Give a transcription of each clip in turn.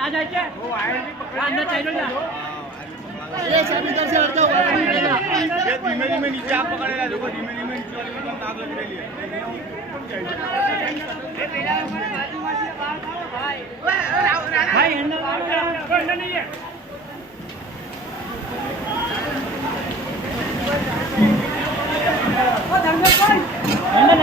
ताजा है वो आए अंदर चाहिए ना ये सब इधर से हट जाओ ये धीमे धीमे नीचे आप पकड़ेगा देखो धीमे धीमे नीचे वाले को नाक लग रही है भाई अंदर नहीं है ओ धंधे कोई अंदर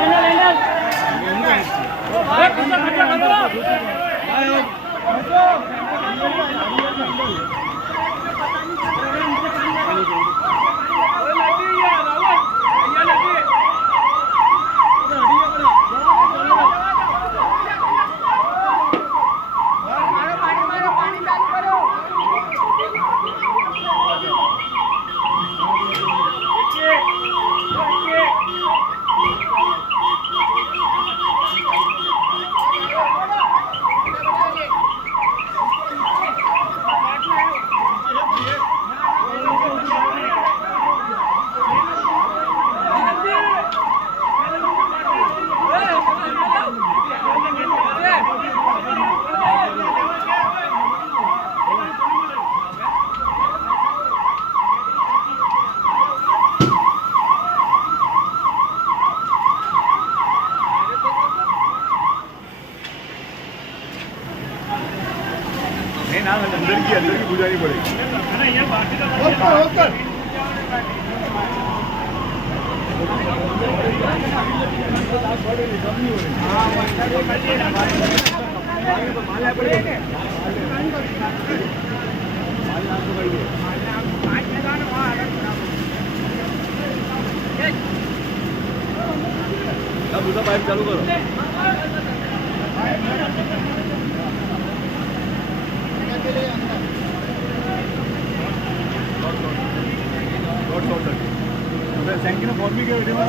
अंदर की गुजारी पड़ेगी दूसरा पाइप चालू करो सैंकिनो फॉर्मी के वीडियो में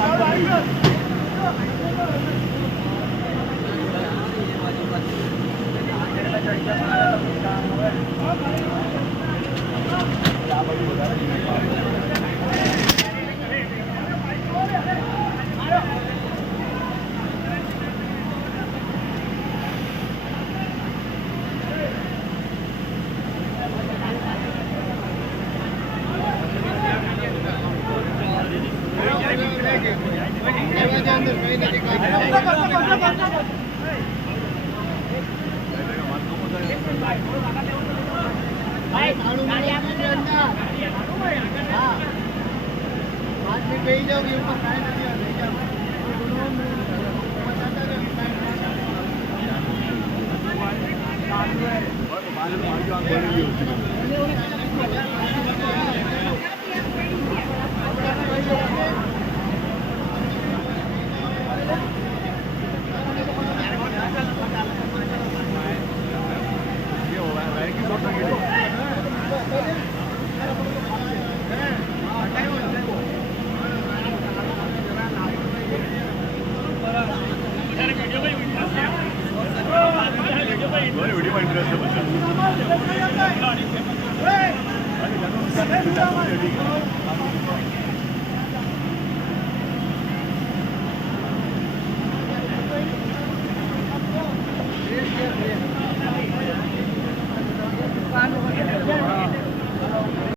वीडियो में इंटरेस्ट है बच्चा